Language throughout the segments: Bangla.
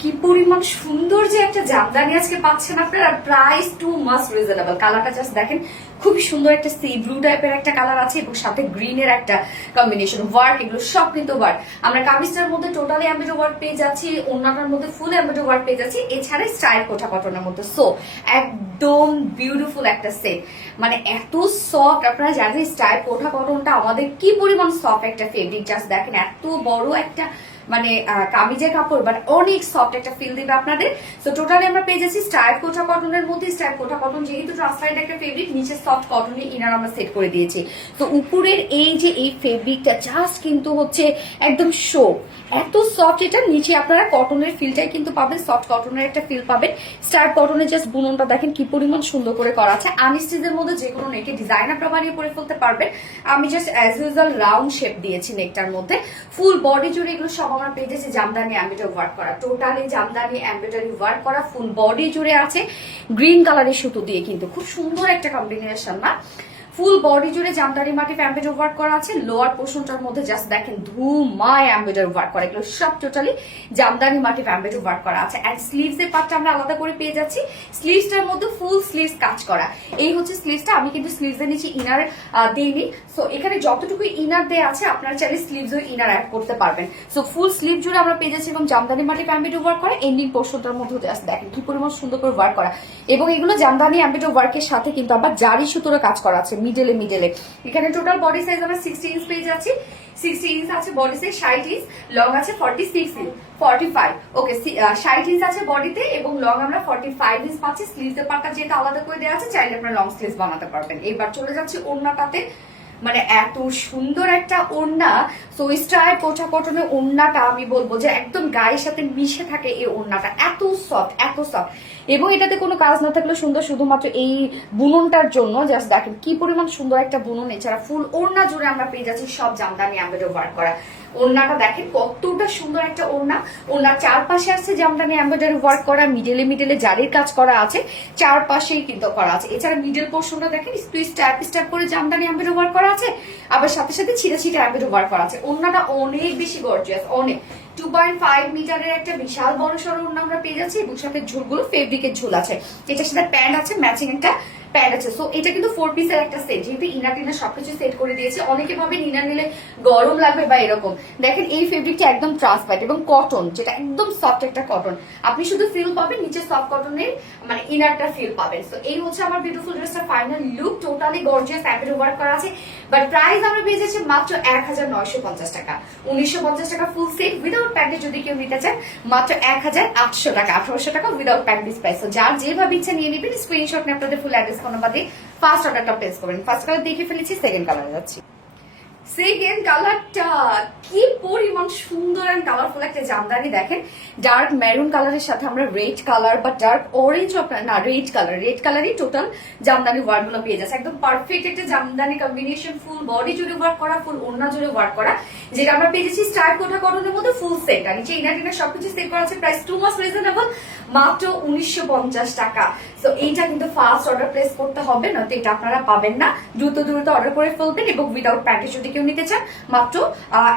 কি পরিমাণ সুন্দর যে একটা জামদানি আজকে পাচ্ছেন আপনারা, প্রাইস টু মাস্ট রিজনেবল। কালারটা জাস্ট দেখেন, খুবই সুন্দর একটা সি ব্লু টাইপের একটা কালার আছে এবং সাথে গ্রিনের একটা কম্বিনেশন। ওয়ার্ক এগুলো সব কিন্তু ওয়ার্ক। আমরা কামিজটার মধ্যে টোটালি এমব্রয়ডারি ওয়ার্ক পেয়ে যাচ্ছি, ওড়নাটার মধ্যে ফুল এমব্রয়ডারি ওয়ার্ক পেয়ে যাচ্ছি, এছাড়া স্টাইল কোটা কটনের মধ্যে। সো একদম বিউটিফুল একটা সেট, মানে এত সফট। আপনারা জানেন স্টাইল কোটা কটনটা আমাদের কি পরিমাণ সফট একটা ফেব্রিক, জাস্ট দেখেন এত বড় একটা মানে কামিজের কাপড়, বাট অনেক সফট একটা ফিল দিবে আপনাদের। সো টোটালি আমরা পেয়ে যাচ্ছি স্টাইল কোটা কটনের মধ্যে। স্টাইল কোটা কটন যেহেতু ট্রান্সপারেন্ট একটা ফেব্রিক, নিচে সফট কটনের ইনার আমরা সেট করে দিয়েছি। তো উপরের এই যে এই ফেব্রিকটা জাস্ট কিন্তু হচ্ছে একদম শো, এত সফট। এটা নিচে আপনারা কটনের ফিলটাই কিন্তু পাবেন, সফট কটনের একটা ফিল পাবেন। স্টাইল কটনের জাস্ট বুননটা দেখেন কি পরিমাণ সুন্দর করে করা আছে। আনস্টিচের মধ্যে যে কোনো নেকে ডিজাইন আপনারা বানিয়ে পরে ফেলতে পারবেন। আমি just as usual round shape দিয়েছি নেকটার মধ্যে। ফুল বডি জুড়ে এগুলো সব আমরা পেয়ে যাচ্ছি জামদানি এমব্রয়ডারি ওয়ার্ক করা, টোটালি জামদানি এমব্রয়ডারি ওয়ার্ক করা। ফুল বডি জুড়ে আছে গ্রিন কালারের সুতো দিয়ে, কিন্তু খুব সুন্দর একটা কম্বিনেশন না। ফুল বডি জুড়ে জামদানি মাটি এমব্রয়ডারি ওয়ার্ক করা আছে। লোয়ার পোর্শনটার মধ্যে জাস্ট দেখেন ধুমায় এমব্রয়ডারি ওয়ার্ক করা, এগুলো সব টোটালি জামদানি মাটি এমব্রয়ডারি ওয়ার্ক করা আছে। এন্ড স্লিভস এর পার্টটা আমরা আলাদা করে পেয়ে যাচ্ছি। স্লিভসটার মধ্যে ফুল স্লিভস কাজ করা, এই হচ্ছে স্লিভসটা। আমি কিন্তু স্লিভস এর নিচে ইনার দিইনি। সো এখানে যতটুকু ইনার দেয়া আছে আপনারা চাইলে স্লিভস ও ইনার অ্যাড করতে পারবেন। সো ফুল স্লিভ জুড়ে আমরা পেয়ে যাচ্ছি এবং জামদানি মাটি এমব্রয়ডারি ওয়ার্ক করা। এন্ডিং পোর্শনটার মধ্যে জাস্ট দেখেন কি পরিমাণ সুন্দর করে ওয়ার্ক করা, এবং এগুলো জামদানি এমব্রয়ডারি ওয়ার্কের সাথে কিন্তু আবার জারি সুতোর কাজ করা আছে মিডলে মিডলে। এখানে টোটাল বডি সাইজ আমরা 60 ইঞ্চ পেয়ে যাচ্ছি। 60 ইঞ্চ আছে বডি সাইজ, 60 ইঞ্চ লং আছে, 46 ইঞ্চ 45। ওকে, 60 ইঞ্চ আছে বডিতে এবং লং আমরা 45 ইঞ্চ পাচ্ছি। স্লিভসের পার্টটা যেটা আলাদা করে দেওয়া আছে, চাইলে আপনারা লং স্লিভস বানাতে পারবেন। এবার চলে যাচ্ছে ওড়নাটাতে, মানে এত সুন্দর একটা ওড়না। সো স্টাইল কোটা কটনের ওড়নাটা আমি বলবো যে একদম গায়ের সাথে মিশে থাকে এই ওড়নাটা, এত সফট এত সফট। এবং এটাতে কোনো কাজ না থাকলে সুন্দর, শুধুমাত্র এই বুননটার জন্য জাস্ট দেখেন কি পরিমাণ সুন্দর একটা বুনন। এছাড়া ফুল ওড়না জুড়ে আমরা পেয়ে যাচ্ছি সব জামদানি এমব্রয়ডারি ওয়ার্ক করা। ওড়নাটা দেখেন কতটা সুন্দর একটা ওড়না। ওড়নার চারপাশে আছে জামদানি এমব্রয়ডারি ওয়ার্ক করা, মিডলে মিডলে জারির কাজ করা আছে, চারপাশেই কিন্তু করা আছে। এছাড়া মিডল পোর্শনটা দেখেন স্টেপ স্টেপ করে জামদানি এমব্রয়ডারি ওয়ার্ক করা আছে, আবার সাথে সাথে ছিটা ছিটা এমব্রয়ডারি ওয়ার্ক করা আছে। ওড়নাটা অনেক বেশি গর্জিয়াস, অনেক 2.5 মিটারের একটা বিশাল বড় সড়ো ওড়না আমরা পেয়ে যাচ্ছি এবং সাথে ঝুলগুলো ফেব্রিকের ঝুল আছে। এটার সাথে প্যান্ট আছে, ম্যাচিং একটা প্যান্ট আছে। সো এটা কিন্তু 4 পিসের একটা সেট, যেহেতু ইনার টিনার সবকিছু সেট করে দিয়েছে। অনেকে ভাবে ইনার নিলে গরম লাগবে বা এরকম। দেখেন এই ফেব্রিকটা একদম ট্রান্সপারেন্ট এবং কটন, যেটা একদম সফট একটা কটন। আপনি শুধু ফিল পাবেন, নিচে সফট কটনের মানে ইনারটা ফিল পাবেন। সো এই হচ্ছে আমার বিউটিফুল ড্রেসটার final look. Totally gorgeous embroidery work করা আছে, বাট প্রাইস আমরা পেয়ে যাচ্ছি মাত্র 1950 টাকা। 1950 টাকা ফুল সেট উইদাউট প্যান্টে যদি কেউ নিতে চান, মাত্র 1800 টাকা, 1800 টাকা উইদাউট প্যান্ট প্রাইস। তো যার যেভাবে ইচ্ছা নিয়ে নেবেন, স্ক্রিনশট নিয়ে আপনাদের ফুল অ্যাড্রেস ফোন নাম্বার দিয়ে ফার্স্ট অর্ডারটা প্লেস করবেন। ফার্স্ট কালার দেখে ফেলেছি, সেকেন্ড কালারে যাচ্ছি। সেকেন্ড কালারটা কি পরিমাণ সুন্দর এন্ড কালারফুল একটা জামদানি। দেখেন ডার্ক মেরুন কালারের সাথে আমরা রেড কালার বা ডার্ক অরেঞ্জ না রেড কালারই টোটাল জামদানি ওয়ার্ক গুলো পেয়ে যাচ্ছে। একদম পারফেক্ট একটা জামদানি কম্বিনেশন, ফুল বডি জুড়ে ওয়ার্ক করা, ফুল ওড়না জুড়ে ওয়ার্ক করা, যেটা আমরা পেয়ে যাচ্ছি স্টাইল কোটা কটনের মধ্যে ফুল সেট। আর নিচে ইনার টিনার সবকিছু সেট করা আছে। প্রাইস টু মাস রিজনেবল, মাত্র 1950 টাকা। সো এইটা কিন্তু ফার্স্ট অর্ডার প্লেস করতে হবে, নয়তো এটা আপনারা পাবেন না। দ্রুত অর্ডার করে ফেলবেন। এবং উইদাউট প্যান্টে যদি কেউ নিতে চান, মাত্র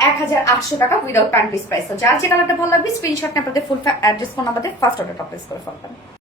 1800 টাকা উইদাউট প্যান্ট প্রাইস। যার যে কালারটা ভালো লাগবে স্ক্রিনশট নিয়ে আপনাদের ফুল অ্যাড্রেস ফোন নাম্বার দিয়ে ফার্স্ট অর্ডারটা প্লেস করে ফেলবেন।